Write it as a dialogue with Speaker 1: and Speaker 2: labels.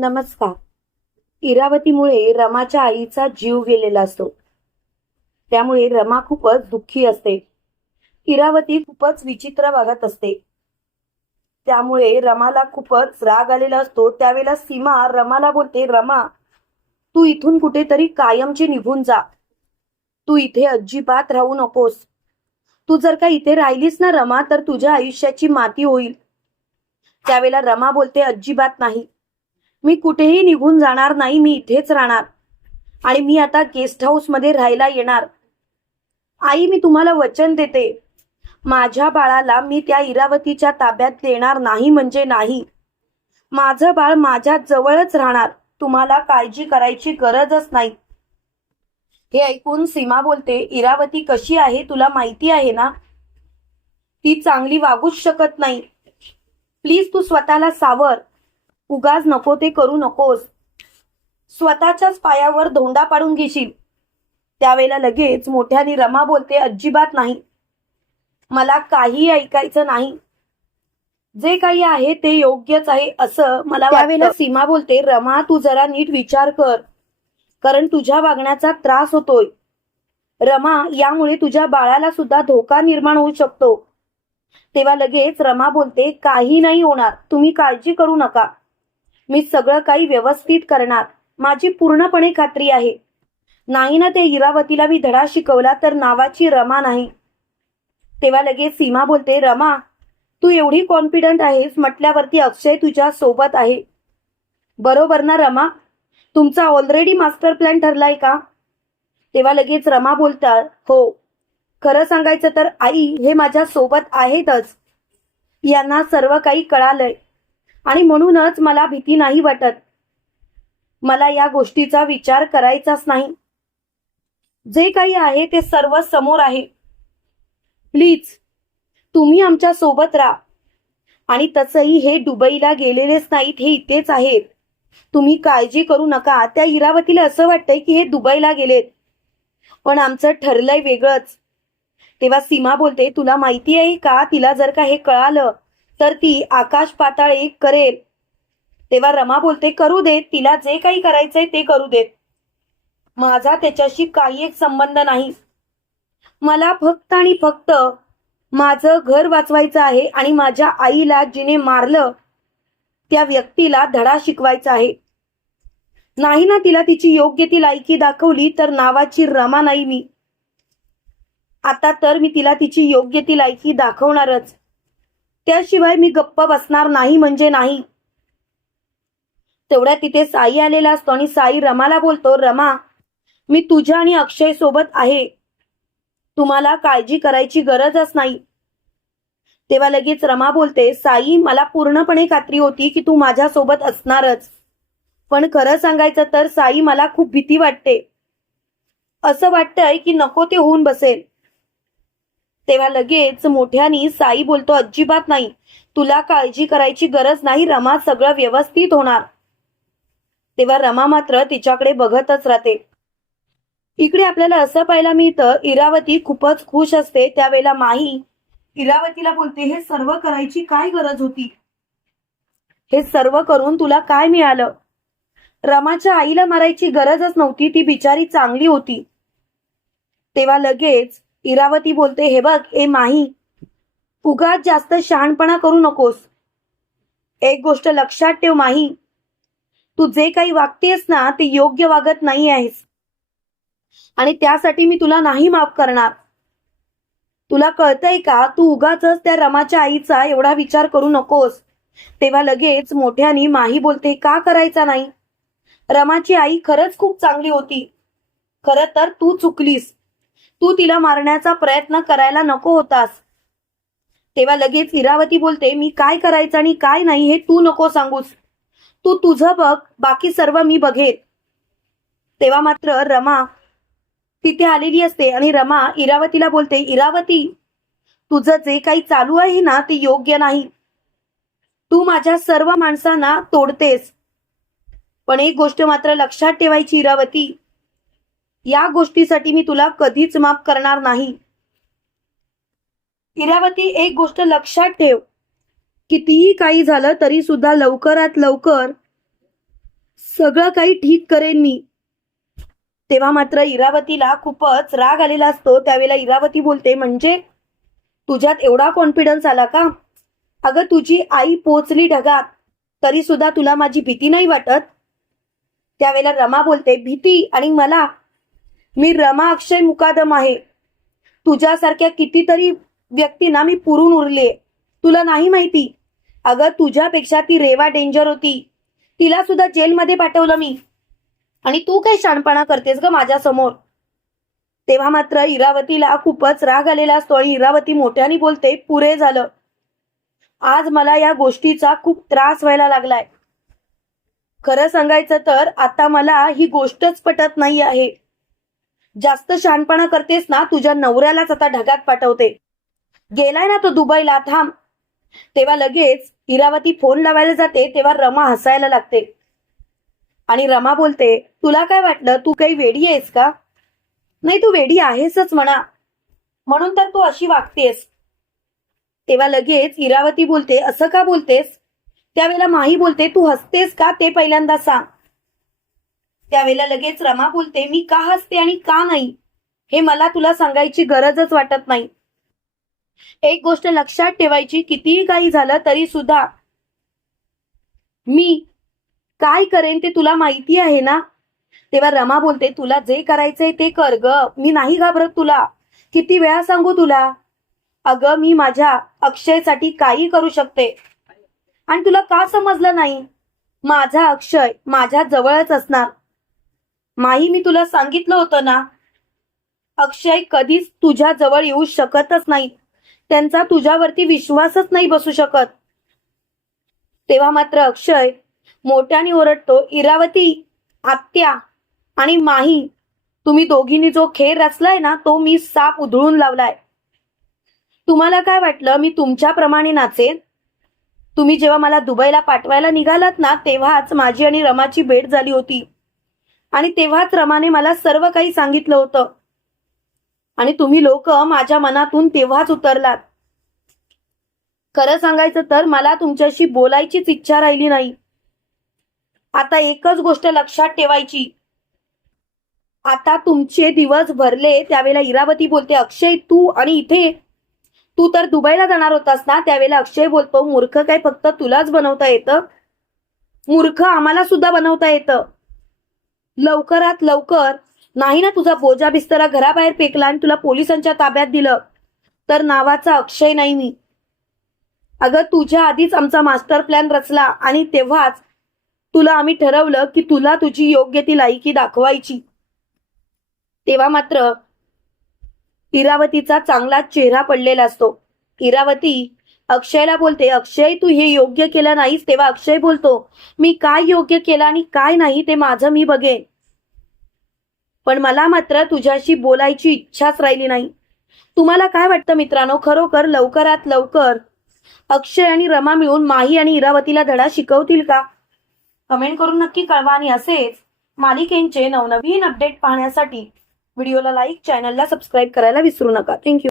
Speaker 1: नमस्कार. इरावतीमुळे रमाच्या आईचा जीव गेलेला असतो. त्यामुळे रमा खूपच दुःखी असते. इरावती खूपच विचित्र वागत असते. त्यामुळे रमाला खूपच राग आलेला असतो. त्यावेळेला सीमा रमाला बोलते रमा तू इथून कुठेतरी कायमची निघून जा. तू इथे अजिबात राहू नकोस. तू जर का इथे राहिलीस ना रमा तर तुझ्या आयुष्याची माती होईल. त्यावेळेला रमा बोलते अजिबात नाही. मी कुठेही निघून जाणार नाही मी इथेच राहणार. आणि मी आता गेस्ट हाऊसमध्ये राहायला येणार. आई मी तुम्हाला वचन देते. माझ्या बाळाला मी त्या इरावतीच्या ताब्यात देणार नाही म्हणजे नाही. माझं बाळ माझ्या जवळच राहणार. तुम्हाला काळजी करायची गरजच नाही. हे ऐकून सीमा बोलते इरावती कशी आहे? तुला माहिती आहे ना? ती चांगली वागूच शकत नाही. प्लीज तू स्वतःला सावर. उगाच नको ते करू नकोस. स्वतःच्याच पायावर धोंडा पाडून घेशील. त्यावेळेला लगेच मोठ्याने रमा बोलते अजिबात नाही. मला काही ऐकायचं नाही. जे काही आहे ते योग्यच आहे असं मला त्यावेळेला सीमा बोलते रमा तू जरा नीट विचार कर. कारण तुझ्या वागण्याचा त्रास होतोय. रमा यामुळे तुझ्या बाळाला सुद्धा धोका निर्माण होऊ शकतो. तेव्हा लगेच रमा बोलते काही नाही होणार. तुम्ही काळजी करू नका. मी सगळं काही व्यवस्थित करणार. माझी पूर्णपणे खात्री आहे. नाही ना ते हिरावतीला मी धडा शिकवला तर नावाची रमा नाही. तेव्हा लगेच सीमा बोलते रमा तू एवढी कॉन्फिडंट आहेस म्हटल्यावरती अक्षय तुझ्या सोबत आहे. बरोबर ना रमा? तुमचा ऑलरेडी मास्टर प्लॅन ठरलाय का? तेव्हा लगेच रमा बोलतात हो. खरं सांगायचं तर आई हे माझ्या सोबत आहेतच. यांना सर्व काही कळालंय. आणि म्हणूनच मला भीती नाही वाटत. मला या गोष्टीचा विचार करायचाच नाही. जे काही आहे ते सर्व समोर आहे. प्लीज तुम्ही आमच्यासोबत राहा. आणि तसंही हे दुबईला गेलेलेच नाहीत हे इथेच आहेत. तुम्ही काळजी करू नका. त्या इरावतीला असं वाटतंय की हे दुबईला गेलेत. पण आमचं ठरलंय वेगळंच. तेव्हा सीमा बोलते तुला माहिती आहे का? तिला जर का हे कळालं तर ती आकाश पाताळ एक करेल. तेव्हा रमा बोलते करू दे तिला जे काही करायचंय ते करू देत. माझा त्याच्याशी काही एक संबंध नाही. मला फक्त आणि फक्त माझं घर वाचवायचं आहे आणि माझ्या आईला जिने मारलं त्या व्यक्तीला धडा शिकवायचा आहे. नाही ना तिला तिची योग्य ती लायकी दाखवली तर नावाची रमा नाही मी. आता तर मी तिला तिची योग्य ती लायकी दाखवणारच. त्याशिवाय मी गप्प बसणार नाही म्हणजे नाही. तेवढ्या तिथे साई आलेला असतो आणि साई रमाला बोलतो रमा मी तुझ्या आणि अक्षय सोबत आहे. तुम्हाला काळजी करायची गरजच नाही. तेव्हा लगेच रमा बोलते साई मला पूर्णपणे खात्री होती की तू माझ्या सोबत असणारच. पण खरं सांगायचं तर साई मला खूप भीती वाटते. असं वाटतंय की नको ते होऊन बसेल. तेव्हा लगेच मोठ्यानी साई बोलतो अजिबात नाही. तुला काळजी करायची गरज नाही. रमा सगळं व्यवस्थित होणार. तेव्हा रमा मात्र तिच्याकडे बघतच राहते. इकडे आपल्याला असं पाहायला मिळतं इरावती खूपच खुश असते. त्यावेळेला माही इरावतीला बोलते हे सर्व करायची काय गरज होती? हे सर्व करून तुला काय मिळालं? रमाच्या आईला मारायची गरजच नव्हती. ती बिचारी चांगली होती. तेव्हा लगेच इरावती बोलते हे बघ ए माही उगाच जास्त शहाणपणा करू नकोस. एक गोष्ट लक्षात ठेव माही तू जे काही वागतेस ना ते योग्य वागत नाही आहेस. आणि त्यासाठी मी तुला नाही माफ करणार. तुला कळतंय का तू उगाच त्या रमाच्या आईचा एवढा विचार करू नकोस. तेव्हा लगेच मोठ्यानी माही बोलते का करायचा नाही? रमाची आई खरंच खूप चांगली होती. खरं तर तू चुकलीस. तू तिला मारण्याचा प्रयत्न करायला नको होतास. तेव्हा लगेच इरावती बोलते मी काय करायचं आणि काय नाही हे तू नको सांगूस. तू तुझं बघ बाकी सर्व मी बघेन. तेव्हा मात्र रमा तिथे आलेली असते आणि रमा इरावतीला बोलते इरावती तुझं जे काही चालू आहे ना ते योग्य नाही. तू माझ्या सर्व माणसांना तोडतेस. पण एक गोष्ट मात्र लक्षात ठेवायची इरावती या गोष्टीसाठी मी तुला कधीच माफ करणार नाही. इरावती एक गोष्ट लक्षात ठेव. कितीही काही झालं तरी सुद्धा लवकरात लवकर सगळं काही ठीक करेन मी. तेव्हा मात्र इरावतीला खूपच राग आलेला असतो. त्यावेळेला इरावती बोलते म्हणजे तुझ्यात एवढा कॉन्फिडन्स आला का? अगं तुझी आई पोचली ढगात. तरी सुद्धा तुला माझी भीती नाही वाटत? त्यावेळेला रमा बोलते भीती आणि मला मी रमा अक्षय मुकादम आहे. तुझ्यासारख्या कितीतरी व्यक्तींना मी पुरून उरले. तुला नाही माहिती. अगं तुझ्यापेक्षा ती रेवा डेंजर होती. तिला सुद्धा जेलमध्ये पाठवलं मी. आणि तू काही शाणपणा करतेस ग माझ्यासमोर तेव्हा मात्र इरावतीला खूपच राग आलेला असतो आणि इरावती मोठ्याने बोलते पुरे झालं. आज मला या गोष्टीचा खूप त्रास व्हायला लागलाय. खरं सांगायचं तर आता मला ही गोष्टच पटत नाही आहे जास्त शहाणपणा करतेस ना तुझ्या नवऱ्यालाच आता ढगात पाठवते. गेलाय ना तो दुबईला थांब. तेव्हा लगेच इरावती फोन लावायला जाते तेव्हा रमा हसायला लागते. आणि रमा बोलते तुला काय वाटलं? तू काही वेडी आहेस का? नाही तू वेडी आहेसच म्हणा. म्हणून तर तू अशी वागतेस. तेव्हा लगेच इरावती बोलते असं का बोलतेस? त्यावेळेला माही बोलते तू हसतेस का? ते पहिल्यांदा सांग. त्यावेळेला लगेच रमा बोलते मी का हसते आणि का नाही? हे मला तुला सांगायची गरजच वाटत नाही. एक गोष्ट लक्षात ठेवायची कितीही काही झालं तरी सुद्धा मी काय करेन ते तुला माहिती आहे ना? तेव्हा रमा बोलते तुला जे करायचंय ते कर ग. मी नाही घाबरत तुला. किती वेळा सांगू तुला? अगं मी माझ्या अक्षयसाठी काही करू शकते. आणि तुला का समजलं नाही? माझा अक्षय माझ्या जवळच असणार. माही मी तुला सांगितलं होतं ना अक्षय कधीच तुझ्या जवळ येऊ शकतच नाही. त्यांचा तुझ्यावरती विश्वासच नाही बसू शकत. तेव्हा मात्र अक्षय मोठ्याने ओरडतो इरावती आत्या आणि माही तुम्ही दोघींनी जो खेळ रचलाय ना तो मी साप उधळून लावलाय. तुम्हाला काय वाटलं मी तुमच्याप्रमाणे नाचेन? तुम्ही जेव्हा मला दुबईला पाठवायला निघालात ना तेव्हाच माझी आणि रमाची भेट झाली होती. आणि तेव्हाच रमाने मला सर्व काही सांगितलं होतं. आणि तुम्ही लोक माझ्या मनातून तेव्हाच उतरलात. खरं सांगायचं तर मला तुमच्याशी बोलायचीच इच्छा राहिली नाही. आता एकच गोष्ट लक्षात ठेवायची. आता तुमचे दिवस भरले त्यावेळेला इरावती बोलते अक्षय तू आणि इथे. तू तर दुबईला जाणार होतास ना त्यावेळेला अक्षय बोलतो मूर्ख काय फक्त तुलाच बनवता येतं? मूर्ख आम्हाला सुद्धा बनवता येतं. लवकरात लवकर नाही ना तुझा बोजा बिस्तरा घराबाहेर फेकला आणि तुला पोलिसांच्या ताब्यात दिलं? तर नावाचा अक्षय नाही मी. अगं तुझ्या आधीच आमचा मास्टर प्लॅन रचला आणि तेव्हाच तुला आम्ही ठरवलं की तुला तुझी योग्य ती लायकी दाखवायची. तेव्हा मात्र इरावतीचा चांगला चेहरा पडलेला असतो. इरावती अक्षयला बोलते अक्षय तू हे योग्य केलं नाहीस तेव्हा अक्षय बोलतो मी काय योग्य केलं आणि काय नाही ते माझं मी बघेन. पण मला मात्र तुझ्याशी बोलायची इच्छाच राहिली नाही. तुम्हाला काय वाटतं मित्रांनो? खरोखर लवकरात लवकर अक्षय आणि रमा मिळून माही आणि इरावतीला धडा शिकवतील का? कमेंट करून नक्की कळवा आणि असेच मालिकेंचे नवनवीन अपडेट पाहण्यासाठी व्हिडिओला लाईक चॅनलला सबस्क्राईब करायला विसरू नका. थँक्यू.